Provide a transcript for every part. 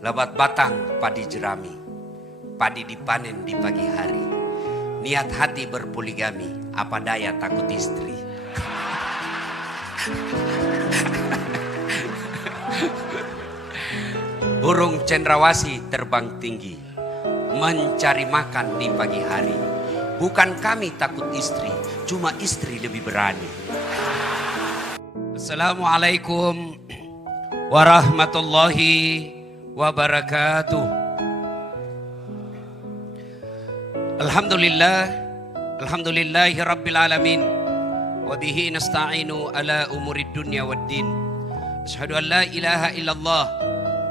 Lebat batang padi jerami, padi dipanen di pagi hari. Niat hati berpoligami, apa daya takut istri. Burung cendrawasih terbang tinggi, mencari makan di pagi hari. Bukan kami takut istri, cuma istri lebih berani. Assalamualaikum warahmatullahi wabarakatuh. Alhamdulillahi rabbil alamin. Wabihi nasta'inu ala umurid dunya waddin. Asyhadu an la ilaha illallah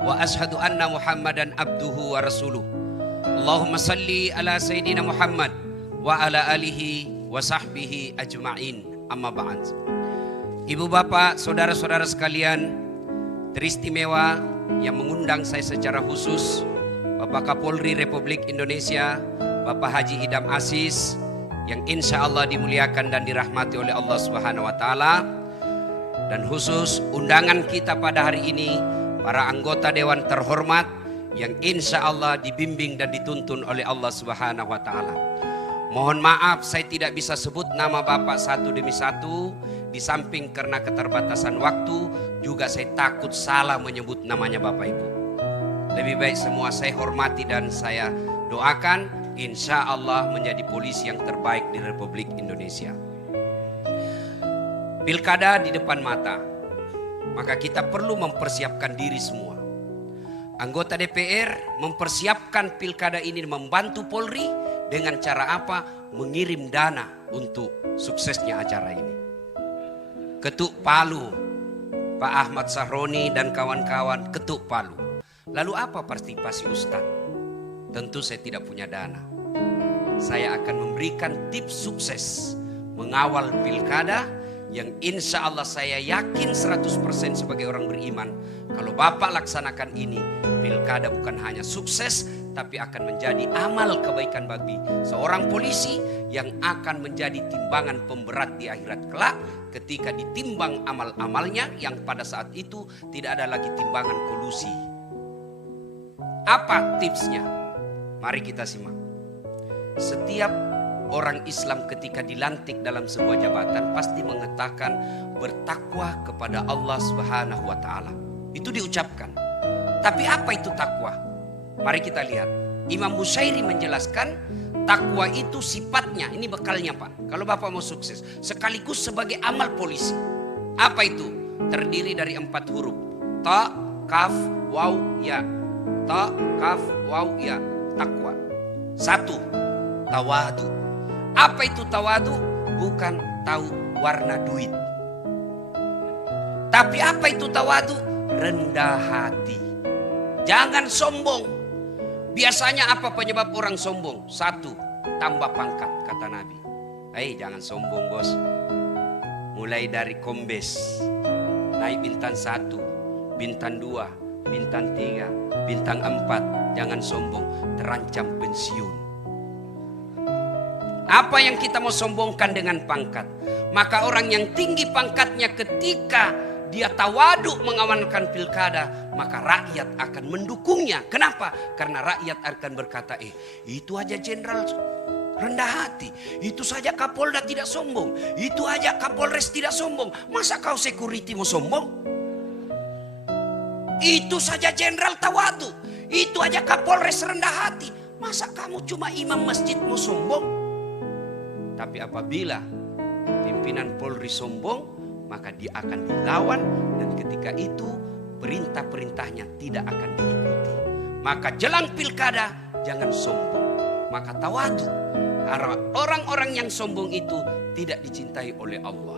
wa asyhadu anna Muhammadan abduhu wa rasuluh. Allahumma salli ala Sayyidina Muhammad wa ala alihi wa sahbihi ajma'in. Amma ba'd. Ibu bapak, saudara-saudara sekalian, teristimewa yang mengundang saya secara khusus Bapak Kapolri Republik Indonesia, Bapak Haji Idham Aziz, yang insya Allah dimuliakan dan dirahmati oleh Allah Subhanahu wa Ta'ala. Dan khusus undangan kita pada hari ini, para anggota Dewan terhormat yang insya Allah dibimbing dan dituntun oleh Allah Subhanahu wa Ta'ala. Mohon maaf saya tidak bisa sebut nama Bapak satu demi satu. Di samping karena keterbatasan waktu, juga saya takut salah menyebut namanya Bapak Ibu. Lebih baik semua saya hormati dan saya doakan insya Allah menjadi polisi yang terbaik di Republik Indonesia. Pilkada di depan mata, maka kita perlu mempersiapkan diri semua. Anggota DPR mempersiapkan pilkada ini, membantu Polri dengan cara apa? Mengirim dana untuk suksesnya acara ini. Ketuk palu, Pak Ahmad Sahroni dan kawan-kawan ketuk palu. Lalu apa partisipasi Ustadz? Tentu saya tidak punya dana. Saya akan memberikan tips sukses mengawal pilkada yang insya Allah saya yakin 100% sebagai orang beriman. Kalau Bapak laksanakan ini, pilkada bukan hanya sukses, tapi akan menjadi amal kebaikan bagi seorang polisi yang akan menjadi timbangan pemberat di akhirat kelak ketika ditimbang amal-amalnya yang pada saat itu tidak ada lagi timbangan kolusi. Apa tipsnya? Mari kita simak. Setiap orang Islam ketika dilantik dalam sebuah jabatan pasti mengatakan bertakwa kepada Allah Subhanahu wa Ta'ala. Itu diucapkan. Tapi apa itu takwa? Mari kita lihat. Imam Bushairi menjelaskan takwa itu sifatnya, ini bekalnya Pak. Kalau Bapak mau sukses, sekaligus sebagai amal polisi. Apa itu? Terdiri dari 4 huruf. Ta, kaf, waw, ya. Ta, kaf, waw, ya. Takwa. 1. Tawadu. Apa itu tawadu? Bukan tahu warna duit. Tapi apa itu tawadu? Rendah hati. Jangan sombong. Biasanya apa penyebab orang sombong? 1. Tambah pangkat, kata Nabi. Jangan sombong bos. Mulai dari kombes, naik bintang 1, bintang 2, bintang 3, bintang 4. Jangan sombong, terancam pensiun. Apa yang kita mau sombongkan dengan pangkat? Maka orang yang tinggi pangkatnya ketika dia tawaduk mengamankan pilkada, maka rakyat akan mendukungnya. Kenapa? Karena rakyat akan berkata, itu aja jenderal rendah hati, itu saja Kapolda tidak sombong, itu aja Kapolres tidak sombong, masa kau security mau sombong? Itu saja jenderal tawadu, itu aja Kapolres rendah hati, masa kamu cuma imam masjid mau sombong? Tapi apabila pimpinan Polri sombong, maka dia akan dilawan dan ketika itu perintah-perintahnya tidak akan diikuti. Maka jelang pilkada jangan sombong, maka tawadu. Karena orang-orang yang sombong itu tidak dicintai oleh Allah.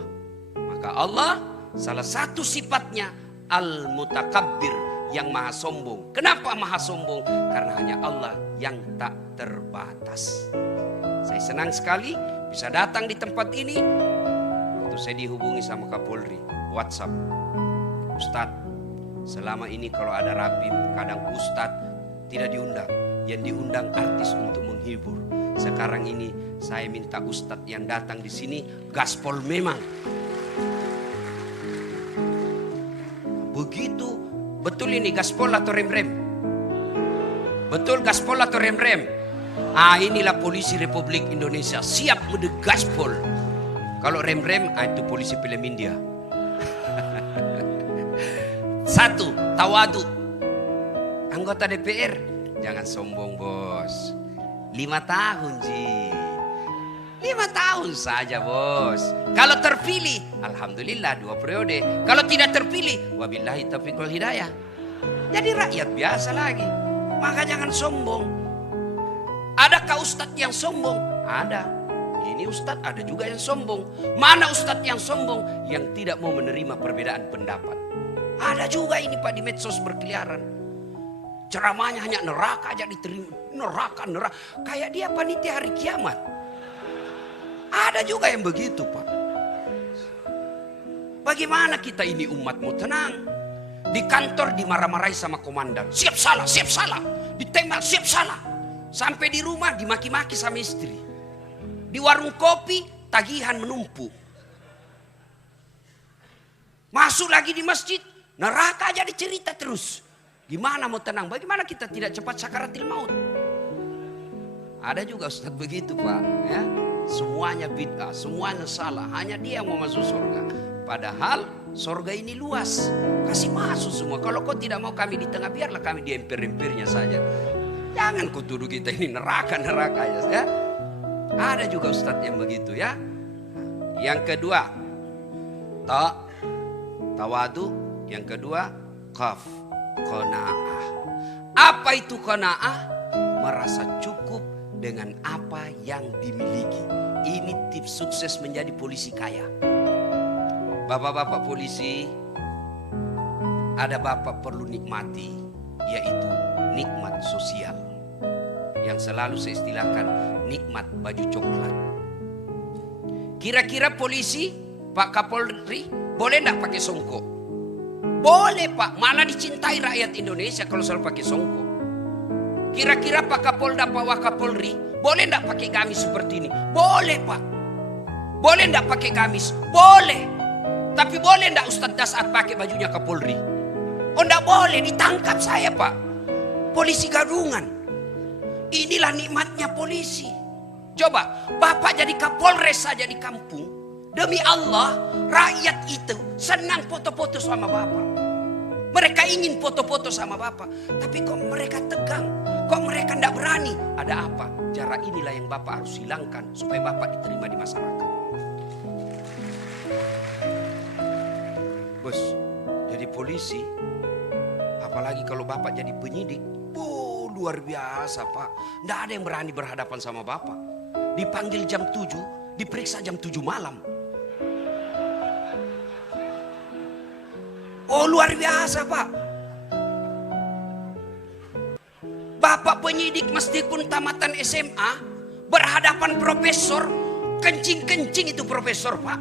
Maka Allah salah satu sifatnya al-mutakabbir, yang maha sombong. Kenapa maha sombong? Karena hanya Allah yang tak terbatas. Saya senang sekali bisa datang di tempat ini. Waktu saya dihubungi sama Kapolri, WhatsApp, Ustadz, selama ini kalau ada rapim kadang Ustadz tidak diundang, yang diundang artis untuk menghibur. Sekarang ini saya minta Ustadz yang datang di sini gaspol memang. Begitu betul ini gaspol atau rem-rem? Betul gaspol atau rem-rem? Ah, inilah polisi Republik Indonesia, siap mode gaspol. Kalau rem-rem, itu polisi film India. Satu, tawadu. Anggota DPR, jangan sombong bos. 5 tahun Ji. 5 tahun saja bos. Kalau terpilih, alhamdulillah 2 periode. Kalau tidak terpilih, wabillahi taufiq wal hidayah. Jadi rakyat biasa lagi. Maka jangan sombong. Adakah ustadz yang sombong? Ada. Ini ustadz, ada juga yang sombong. Mana ustadz yang sombong? Yang tidak mau menerima perbedaan pendapat. Ada juga ini Pak di medsos berkeliaran. Ceramahnya hanya neraka aja diterima. Neraka. Kayak dia panitia hari kiamat. Ada juga yang begitu Pak. Bagaimana kita ini umat mau tenang? Di kantor dimarah-marahi sama komandan. Siap salah. Ditembak siap salah. Sampai di rumah dimaki-maki sama istri. Di warung kopi tagihan menumpuk. Masuk lagi di masjid. Neraka aja dicerita terus. Gimana mau tenang? Bagaimana kita tidak cepat sakaratil maut? Ada juga ustadz begitu Pak. Ya? Semuanya bid'ah, semuanya salah. Hanya dia yang mau masuk surga. Padahal surga ini luas. Kasih masuk semua. Kalau kau tidak mau kami di tengah, biarlah kami di emper-empernya saja. Jangan kau tuduh kita ini neraka aja. Ya? Ada juga ustadz yang begitu ya. Yang kedua, tawadu. Yang kedua, qanaah. Apa itu qanaah? Merasa cukup dengan apa yang dimiliki. Ini tips sukses menjadi polisi kaya. Bapak-bapak polisi, ada bapak perlu nikmati, yaitu nikmat sosial. Yang selalu saya istilahkan nikmat baju coklat. Kira-kira polisi, Pak Kapolri, boleh enggak pakai songkok? Boleh Pak, malah dicintai rakyat Indonesia kalau selalu pakai songkok. Kira-kira Pak Kapolda, Pak Wakapolri, boleh enggak pakai gamis seperti ini? Boleh Pak. Boleh enggak pakai gamis? Boleh. Tapi boleh enggak Ustadz Dasat pakai bajunya Kapolri? Oh enggak boleh, ditangkap saya Pak. Polisi gadungan. Inilah nikmatnya polisi. Coba, Bapak jadi Kapolres saja di kampung. Demi Allah, rakyat itu senang foto-foto sama Bapak. Mereka ingin foto-foto sama Bapak. Tapi kok mereka tegang? Kok mereka tidak berani? Ada apa? Cara inilah yang Bapak harus hilangkan supaya Bapak diterima di masyarakat. Bos, jadi polisi, apalagi kalau Bapak jadi penyidik, luar biasa Pak. Tidak ada yang berani berhadapan sama Bapak. Dipanggil jam 7, diperiksa jam 7 malam. Oh luar biasa Pak. Bapak penyidik meskipun tamatan SMA, berhadapan profesor, kencing-kencing itu profesor Pak.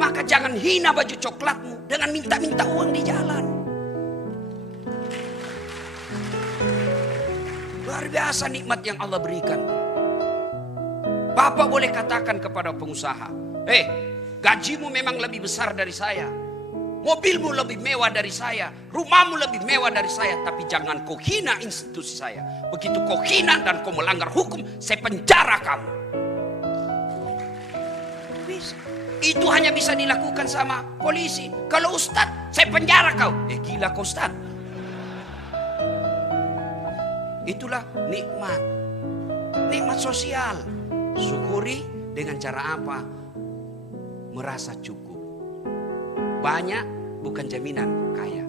Maka jangan hina baju coklatmu dengan minta-minta uang di jalan. Luar biasa nikmat yang Allah berikan. Bapak boleh katakan kepada pengusaha, gajimu memang lebih besar dari saya. Mobilmu lebih mewah dari saya, rumahmu lebih mewah dari saya, tapi jangan kau hina institusi saya. Begitu kau hina dan kau melanggar hukum, saya penjara kamu. Bisa. Itu hanya bisa dilakukan sama polisi. Kalau ustadz, saya penjara kau. Gila kau ustadz. Itulah nikmat. Nikmat sosial. Syukuri dengan cara apa? Merasa cukup. Banyak bukan jaminan kaya.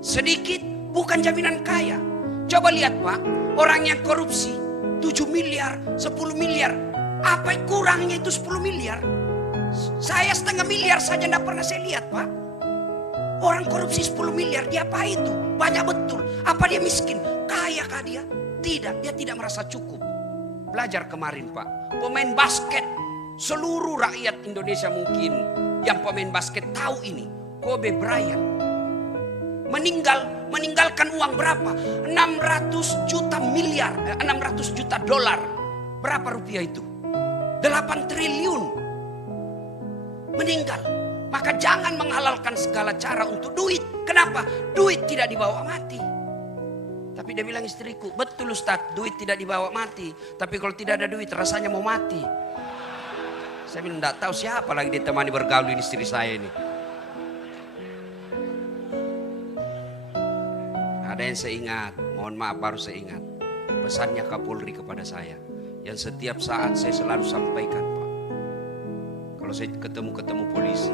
Sedikit bukan jaminan kaya. Coba lihat Pak, orang yang korupsi 7 miliar, 10 miliar. Apa kurangnya itu 10 miliar? Saya setengah miliar saja tidak pernah saya lihat Pak. Orang korupsi 10 miliar, dia apa itu? Banyak betul. Apa dia miskin? Kaya kah dia? Tidak, dia tidak merasa cukup. Belajar kemarin Pak, pemain basket seluruh rakyat Indonesia mungkin yang pemain basket tahu ini. Kobe Bryant meninggalkan uang berapa? 600 juta dolar. Berapa rupiah itu? 8 triliun. Meninggal. Maka jangan menghalalkan segala cara untuk duit. Kenapa? Duit tidak dibawa mati. Tapi dia bilang istriku, betul Ustaz, duit tidak dibawa mati. Tapi kalau tidak ada duit rasanya mau mati. Saya bilang enggak tahu siapa lagi ditemani bergaul ini istri saya ini. Ada yang saya ingat, mohon maaf baru saya ingat. Pesannya Kapolri kepada saya. Yang setiap saat saya selalu sampaikan, Pak. Kalau saya ketemu polisi,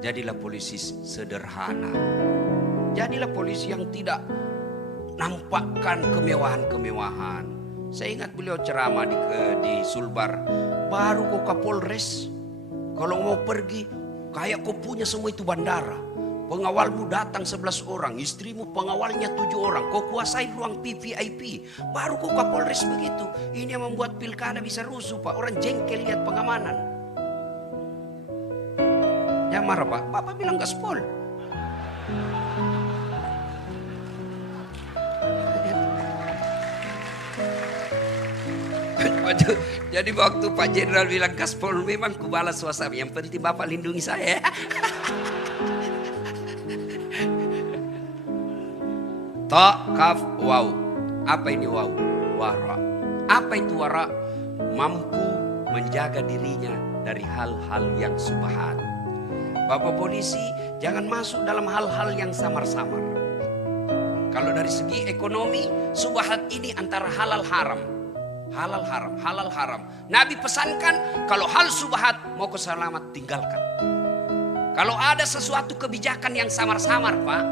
jadilah polisi sederhana. Jadilah polisi yang tidak nampakkan kemewahan-kemewahan. Saya ingat beliau ceramah di Sulbar. Baru kau Kapolres, kalau mau pergi kayak kau punya semua itu bandara. Pengawalmu datang 11 orang, istrimu pengawalnya 7 orang. Kau kuasai ruang VIP. Baru kau Kapolres begitu. Ini yang membuat pilkada bisa rusuh, Pak. Orang jengkel lihat pengamanan. Jangan marah, Pak. Bapak bilang gaspol. Jadi waktu Pak Jenderal bilang gaspol, memang kubalas suasana. Yang penting Bapak lindungi saya. Ta, kaf, waw. Apa ini waw? Wara. Apa itu wara? Mampu menjaga dirinya dari hal-hal yang subhat. Bapak polisi jangan masuk dalam hal-hal yang samar-samar. Kalau dari segi ekonomi, subhat ini antara halal haram. Halal haram, halal haram. Nabi pesankan kalau hal subhat mau keselamat tinggalkan. Kalau ada sesuatu kebijakan yang samar-samar, Pak,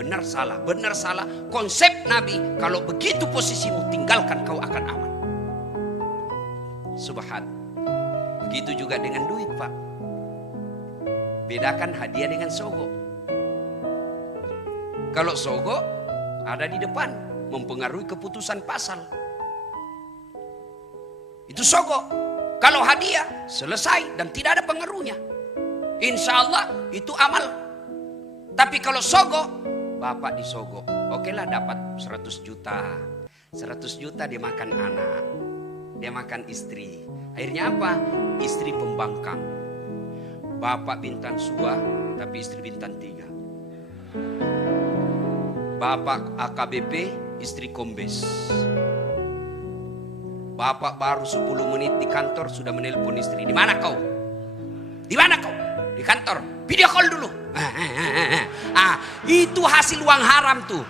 benar salah. Konsep Nabi, kalau begitu posisimu tinggalkan, kau akan aman. Subhat. Begitu juga dengan duit, Pak. Bedakan hadiah dengan sogo. Kalau sogo ada di depan, mempengaruhi keputusan pasal. Itu sogo. Kalau hadiah selesai dan tidak ada pengaruhnya, insya Allah itu amal. Tapi kalau sogo, Bapak disogok, oke lah dapat 100 juta. 100 juta dia makan anak, dia makan istri. Akhirnya apa? Istri pembangkang. Bapak bintang 2, tapi istri bintang 3. Bapak AKBP, istri kombes. Bapak baru 10 menit di kantor sudah menelpon istri. Di mana kau? Di mana kau? Di kantor. Video call dulu. Itu hasil uang haram tuh.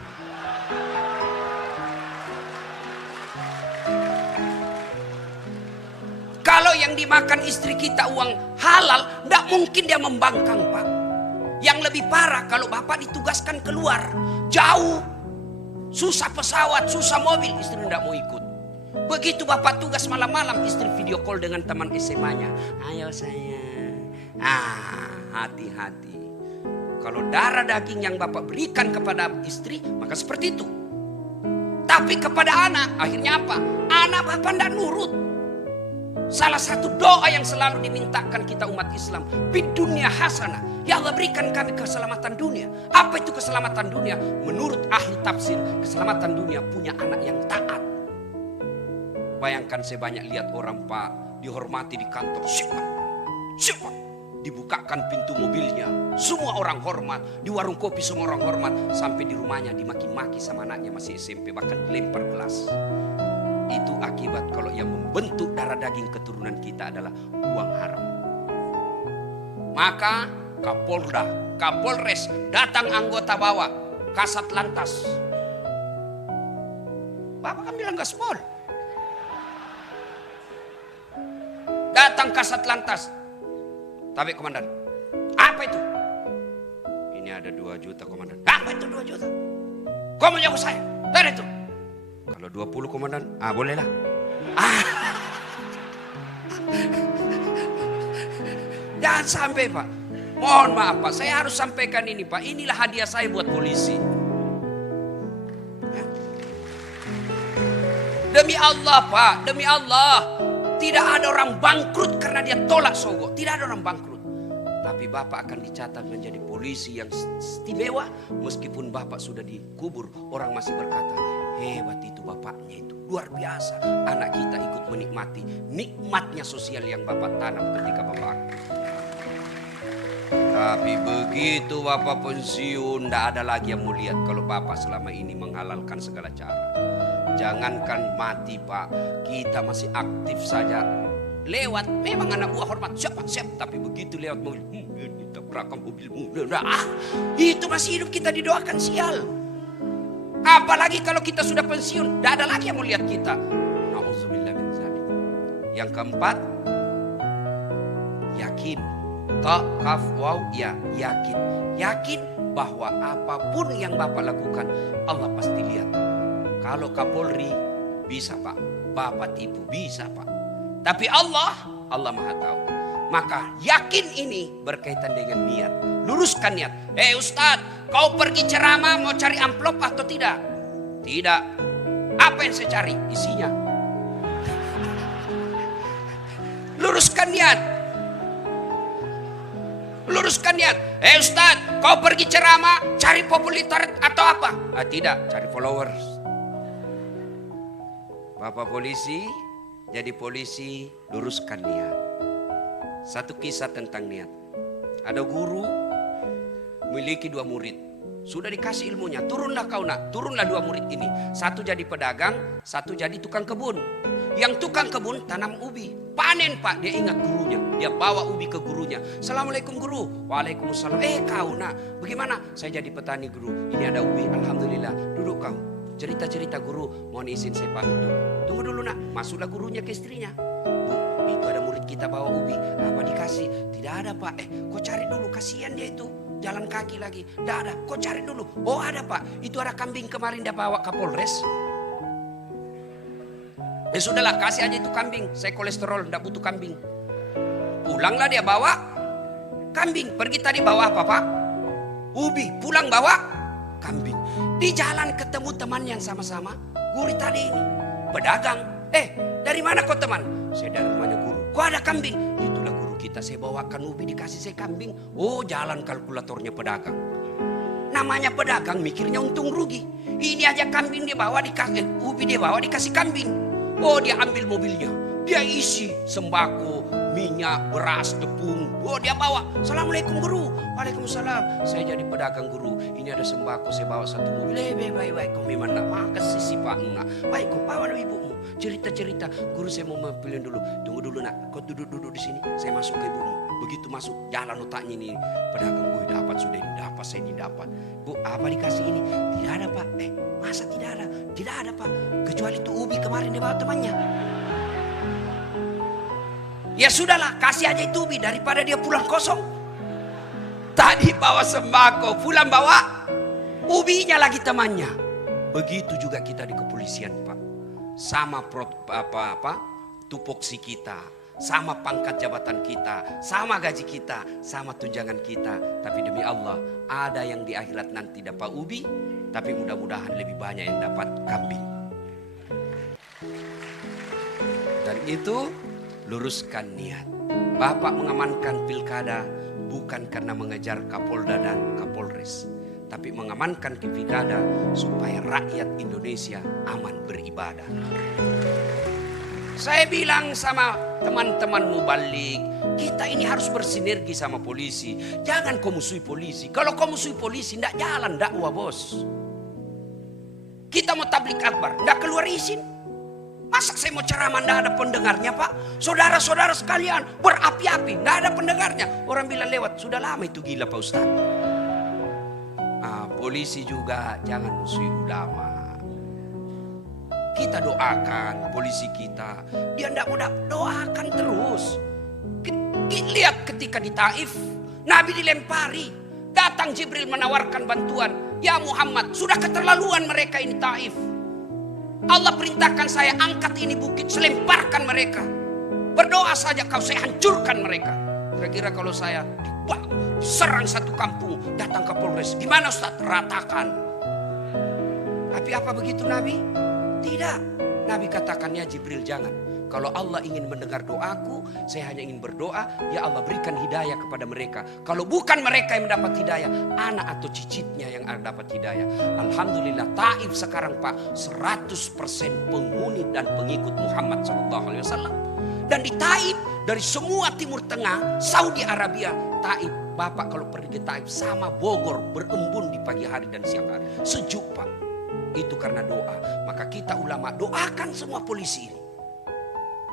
Kalau yang dimakan istri kita uang halal, tidak mungkin dia membangkang, Pak. Yang lebih parah kalau Bapak ditugaskan keluar jauh, susah pesawat, susah mobil, istri tidak mau ikut. Begitu Bapak tugas malam-malam, istri video call dengan teman SMA-nya. Ayo sayang. Hati-hati. Kalau darah daging yang Bapak berikan kepada istri, maka seperti itu. Tapi kepada anak, akhirnya apa? Anak Bapak tidak nurut. Salah satu doa yang selalu dimintakan kita umat Islam, bidunya hasanah. Ya Allah, berikan kami keselamatan dunia. Apa itu keselamatan dunia? Menurut ahli tafsir, keselamatan dunia punya anak yang taat. Bayangkan saya banyak lihat orang, Pak, dihormati di kantor. Siapa? Dibukakan pintu mobilnya, semua orang hormat. Di warung kopi semua orang hormat. Sampai di rumahnya dimaki-maki sama anaknya masih SMP, bahkan dilempar gelas. Itu akibat kalau yang membentuk darah daging keturunan kita adalah uang haram. Maka Kapolda, Kapolres, datang anggota bawa, Kasat Lantas. Bapak kan bilang gaspol. Datang Kasat Lantas. Tapi komandan, apa itu? Ini ada 2 juta komandan. Apa itu 2 juta? Kau mau jago saya? Dari itu. Kalau 20 komandan, bolehlah. Jangan sampai, Pak. Mohon maaf, Pak. Saya harus sampaikan ini, Pak. Inilah hadiah saya buat polisi. Demi Allah, Pak. Demi Allah. Tidak ada orang bangkrut karena dia tolak sogo. Tidak ada orang bangkrut. Tapi Bapak akan dicatat menjadi polisi yang istimewa. Meskipun Bapak sudah dikubur, orang masih berkata, hebat itu bapaknya itu. Luar biasa. Anak kita ikut menikmati nikmatnya sosial yang Bapak tanam ketika Bapak. Tapi begitu Bapak pensiun, tidak ada lagi yang mau lihat kalau Bapak selama ini menghalalkan segala cara. Jangankan mati Pak, kita masih aktif saja. Lewat, memang anak buah hormat, siapa? Tapi begitu lewat mobil, tabrakan mobilmu. Itu masih hidup kita didoakan sial. Apalagi kalau kita sudah pensiun, tidak ada lagi yang mau lihat kita. Nauzubillah min dzalik. Yang keempat, yakin. Ta, kaf, waw, ya, yakin. Yakin bahwa apapun yang Bapak lakukan, Allah pasti lihat. Kalau Kapolri bisa Pak, Bapak tipu bisa Pak. Tapi Allah Maha tahu. Maka yakin ini berkaitan dengan niat. Luruskan niat. Ustadz, kau pergi ceramah mau cari amplop atau tidak? Tidak. Apa yang saya cari? Isinya. Luruskan niat. Luruskan niat. Ustadz, kau pergi ceramah cari popularitas atau apa? Tidak, cari followers. Bapak polisi, jadi polisi, luruskan niat. Satu kisah tentang niat. Ada guru memiliki 2 murid. Sudah dikasih ilmunya, turunlah kau nak, turunlah 2 murid ini. Satu jadi pedagang, satu jadi tukang kebun. Yang tukang kebun tanam ubi. Panen Pak, dia ingat gurunya. Dia bawa ubi ke gurunya. Assalamualaikum guru. Waalaikumsalam. Kau nak, bagaimana? Saya jadi petani guru. Ini ada ubi, alhamdulillah. Duduk kau. Cerita-cerita guru, mohon izin saya pamit dulu. Tunggu dulu nak, masuklah gurunya ke istrinya. Bu, itu ada murid kita bawa ubi. Apa dikasih? Tidak ada Pak. Kau cari dulu, kasihan dia itu. Jalan kaki lagi. Tidak ada, kau cari dulu. Oh ada Pak, itu ada kambing kemarin dia bawa ke Polres. Sudahlah, kasih aja itu kambing. Saya kolesterol, tidak butuh kambing. Pulanglah dia bawa kambing. Pergi tadi bawa apa Pak? Ubi. Pulang bawa kambing. Di jalan ketemu teman yang sama-sama guru tadi ini, pedagang. Dari mana kau teman? Saya dari rumahnya guru. Kok ada kambing? Itulah guru kita, saya bawakan ubi, dikasih saya kambing. Oh, jalan kalkulatornya pedagang. Namanya pedagang mikirnya untung rugi. Ini aja kambing dia bawa dikasih, ubi dia bawa dikasih kambing. Oh, dia ambil mobilnya, dia isi sembako, minyak, beras, tepung. Oh, dia bawa. Assalamualaikum guru. Waalaikumsalam. Saya jadi pedagang guru. Ini ada sembako, saya bawa 1 mobil. Baik. Kau memang nak makasih si Pak nak. Baik, kau bawa ibumu. Cerita-cerita. Guru saya mau mampilin dulu. Tunggu dulu nak. Kau duduk di sini. Saya masuk ke ibumu. Begitu masuk, jalan otaknya ini. Pedagang gue dapat sudah dapat, saya didapat. Bu, apa dikasih ini? Tidak ada Pak. Masa tidak ada? Tidak ada Pak. Kecuali itu ubi kemarin dia bawa temannya. Ya sudahlah, kasih aja itu ubi daripada dia pulang kosong. Tadi bawa sembako, pulang bawa ubinya lagi temannya. Begitu juga kita di kepolisian Pak. Sama tupoksi kita, sama pangkat jabatan kita, sama gaji kita, sama tunjangan kita. Tapi demi Allah, ada yang di akhirat nanti dapat ubi, tapi mudah-mudahan lebih banyak yang dapat kambing. Dan itu luruskan niat. Bapak mengamankan pilkada bukan karena mengejar Kapolda dan Kapolres, tapi mengamankan pilkada supaya rakyat Indonesia aman beribadah. Saya bilang sama teman-teman mubalik, kita ini harus bersinergi sama polisi. Jangan kau musuhi polisi. Kalau kau musuhi polisi, tidak jalan dakwah bos. Kita mau tablik akbar, tidak keluar izin. Masa saya mau ceramah tidak ada pendengarnya Pak? Saudara-saudara sekalian berapi-api, tidak ada pendengarnya. Orang bilang lewat, sudah lama itu gila Pak Ustaz. Polisi juga jangan musuhi ulama. Kita doakan polisi kita. Dia tidak mau doakan terus. Lihat ketika di Taif, Nabi dilempari. Datang Jibril menawarkan bantuan. Ya Muhammad, sudah keterlaluan mereka ini Taif. Allah perintahkan saya angkat ini bukit, selemparkan mereka. Berdoa saja kau, saya hancurkan mereka. Kira-kira kalau saya serang satu kampung, datang ke Polres, gimana Ustaz? Ratakan. Tapi apa begitu Nabi? Tidak. Nabi katakan, ya Jibril jangan. Kalau Allah ingin mendengar doaku, saya hanya ingin berdoa, ya Allah berikan hidayah kepada mereka. Kalau bukan mereka yang mendapat hidayah, anak atau cicitnya yang dapat hidayah. Alhamdulillah Taif sekarang Pak 100% penghuni dan pengikut Muhammad SAW. Dan di Taif, dari semua Timur Tengah, Saudi Arabia, Taif Bapak kalau pergi ke Taif sama Bogor berembun di pagi hari dan siang hari. Sejuk Pak. Itu karena doa. Maka kita ulama doakan semua polisi ini.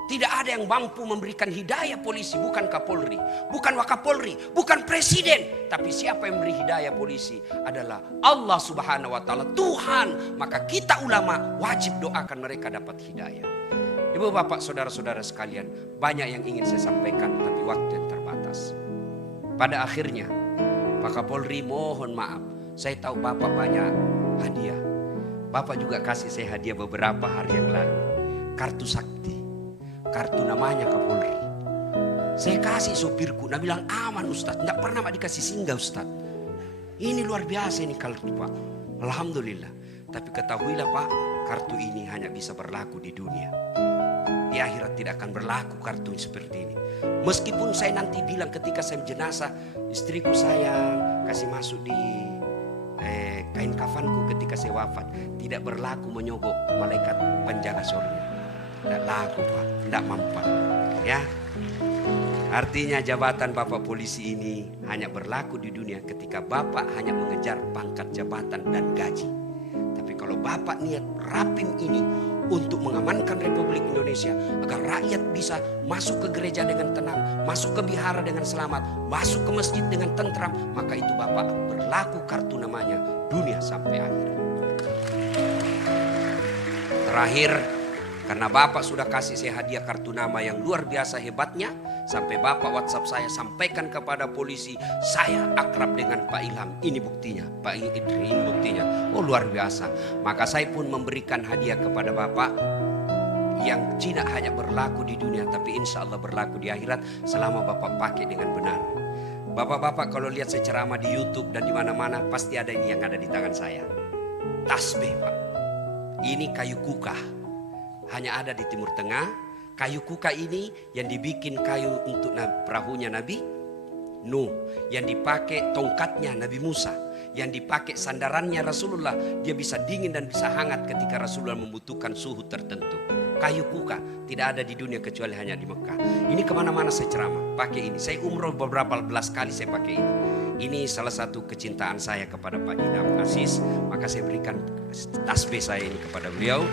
Tidak ada yang mampu memberikan hidayah polisi, bukan Kapolri, bukan Wakapolri, bukan Presiden. Tapi siapa yang memberi hidayah polisi adalah Allah Subhanahu wa Ta'ala, Tuhan. Maka kita ulama wajib doakan mereka dapat hidayah. Ibu bapak saudara-saudara sekalian, banyak yang ingin saya sampaikan tapi waktu yang terbatas. Pada akhirnya Pak Kapolri mohon maaf, saya tahu bapak banyak hadiah. Bapak juga kasih saya hadiah beberapa hari yang lalu, kartu sakti. Kartu namanya Kapolri. Saya kasih sopirku, nah bilang aman Ustadz, nggak pernah dikasih singgah Ustadz. Ini luar biasa ini kartu Pak. Alhamdulillah. Tapi ketahuilah Pak, kartu ini hanya bisa berlaku di dunia. Di akhirat tidak akan berlaku kartu seperti ini. Meskipun saya nanti bilang ketika saya jenazah, istriku sayang, kasih masuk di kain kafanku ketika saya wafat. Tidak berlaku menyogok malaikat penjaga surga. Tidak laku Pak, tidak mampu ya. Artinya jabatan Bapak polisi ini hanya berlaku di dunia ketika Bapak hanya mengejar pangkat jabatan dan gaji. Tapi kalau Bapak niat rapim ini untuk mengamankan Republik Indonesia agar rakyat bisa masuk ke gereja dengan tenang, masuk ke vihara dengan selamat, masuk ke masjid dengan tentram, maka itu Bapak berlaku kartu namanya dunia sampai akhir. Terakhir, karena Bapak sudah kasih saya hadiah kartu nama yang luar biasa hebatnya, sampai Bapak WhatsApp saya sampaikan kepada polisi, saya akrab dengan Pak Ilham. Ini buktinya, Pak Idri, ini buktinya. Oh luar biasa. Maka saya pun memberikan hadiah kepada Bapak yang tidak hanya berlaku di dunia, tapi insya Allah berlaku di akhirat selama Bapak pakai dengan benar. Bapak-bapak kalau lihat saya ceramah di YouTube dan di mana-mana, pasti ada ini yang ada di tangan saya. Tasbih Pak. Ini kayu kukah. Hanya ada di Timur Tengah. Kayu kuka ini yang dibikin kayu untuk perahunya Nabi Nuh, yang dipakai tongkatnya Nabi Musa, yang dipakai sandarannya Rasulullah. Dia bisa dingin dan bisa hangat ketika Rasulullah membutuhkan suhu tertentu. Kayu kuka tidak ada di dunia kecuali hanya di Mekah. Ini kemana-mana saya ceramah pakai ini. Saya umroh beberapa belas kali saya pakai ini. Ini salah satu kecintaan saya kepada Pak Idam Aziz. Maka saya berikan tasbih saya ini kepada beliau.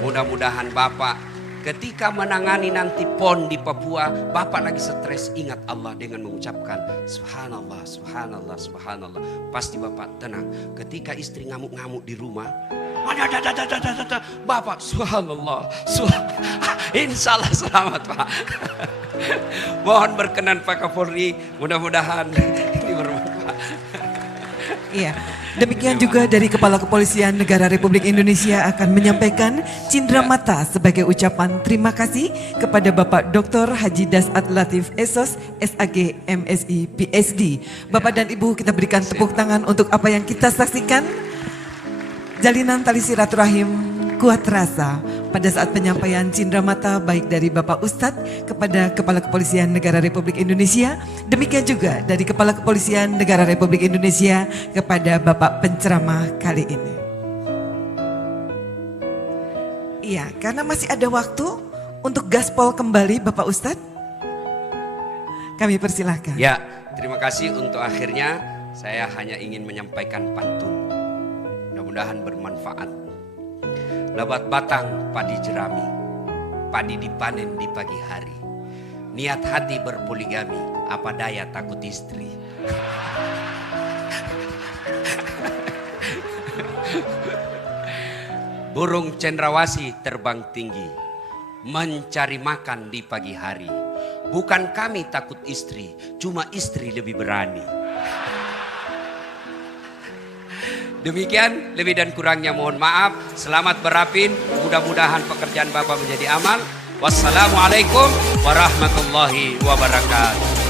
Mudah-mudahan Bapak ketika menangani nanti PON di Papua, Bapak lagi stres, ingat Allah dengan mengucapkan Subhanallah, Subhanallah, Subhanallah. Pasti Bapak tenang. Ketika istri ngamuk-ngamuk di rumah, Bapak Subhanallah, insya Allah selamat Pak. Mohon berkenan Pak Kapolri, mudah-mudahan ini bermanfaat. Iya, demikian juga dari Kepala Kepolisian Negara Republik Indonesia akan menyampaikan cindera mata sebagai ucapan terima kasih kepada Bapak Dr. Haji Dasat Latif Esos, SAG, MSI, PSD. Bapak dan Ibu, kita berikan tepuk tangan untuk apa yang kita saksikan. Jalinan tali silaturahim kuat terasa pada saat penyampaian cindera mata baik dari Bapak Ustadz kepada Kepala Kepolisian Negara Republik Indonesia, demikian juga dari Kepala Kepolisian Negara Republik Indonesia kepada Bapak penceramah kali ini. Iya, karena masih ada waktu untuk gaspol kembali Bapak Ustadz, kami persilahkan. Ya, terima kasih. Untuk akhirnya saya hanya ingin menyampaikan pantun. Mudah-mudahan bermanfaat. Lebat batang padi jerami, padi dipanen di pagi hari. Niat hati berpoligami, apa daya takut istri. Burung cendrawasih terbang tinggi, mencari makan di pagi hari. Bukan kami takut istri, cuma istri lebih berani. Demikian, lebih dan kurangnya mohon maaf. Selamat berapin, mudah-mudahan pekerjaan Bapak menjadi amal. Wassalamualaikum warahmatullahi wabarakatuh.